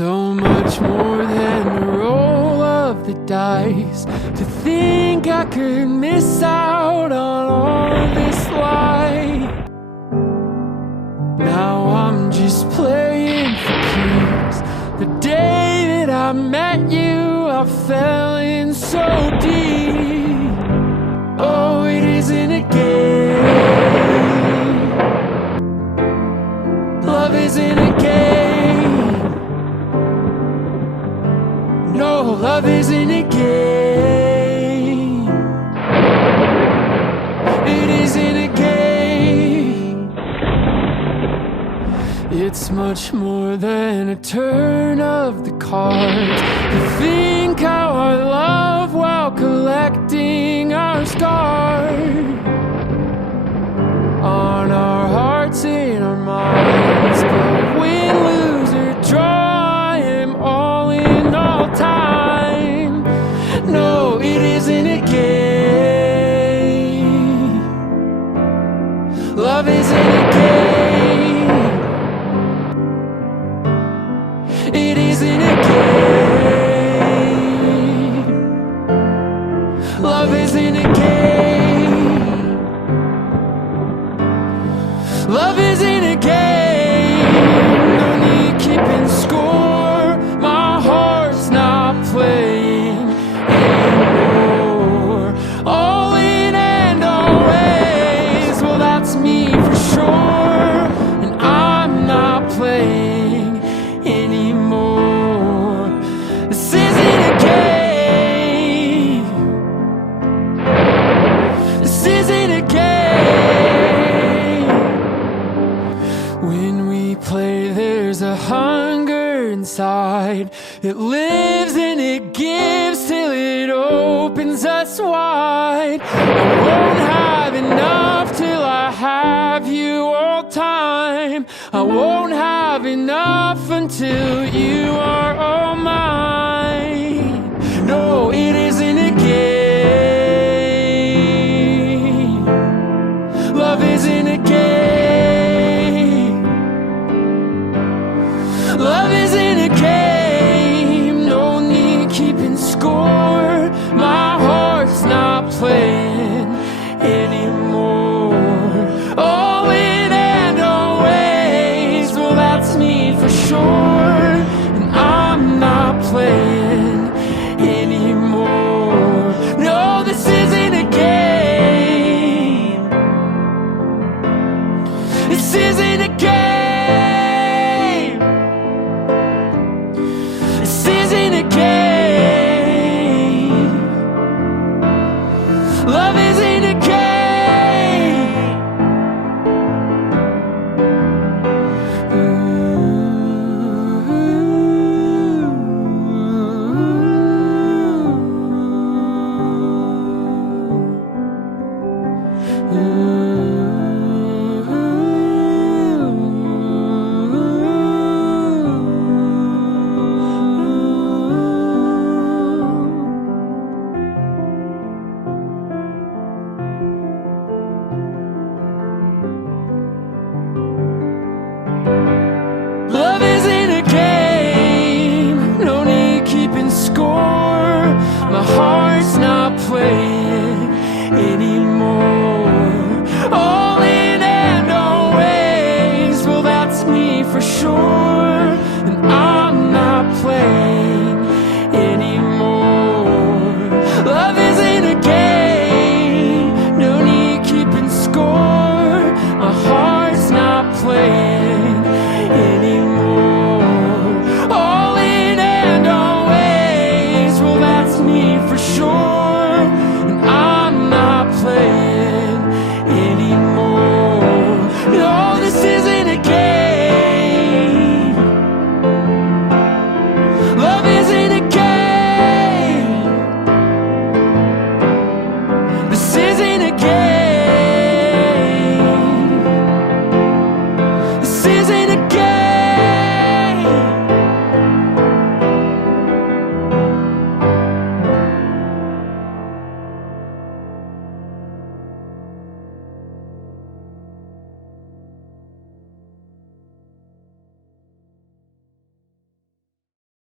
So much more than a roll of the dice, to think I could miss out on all of this light. Now I'm just playing for keeps. The day that I met you, I fell in so deep. Oh, it isn't a game. Love isn't a game. No, love isn't a game. It isn't a game. It's much more than a turn of the cards. To think how our love while collecting our scars on our hearts and our minds. But win, lose, or draw, I am all in all time. No, it isn't a game. Love isn't a game. It isn't a game. Love isn't a game. Love isn't a game. No need keeping score. My heart's not playing anymore. All in and always. Well, that's me for sure. And I'm not playing anymore. This isn't a game. This isn't a game. When we play, there's a hunger inside. It lives and it gives till it opens us wide. I won't have enough till I have you all time. I won't have enough until you are all mine. No, it isn't a game. Love isn't a game. Love isn't a game. No need keeping score.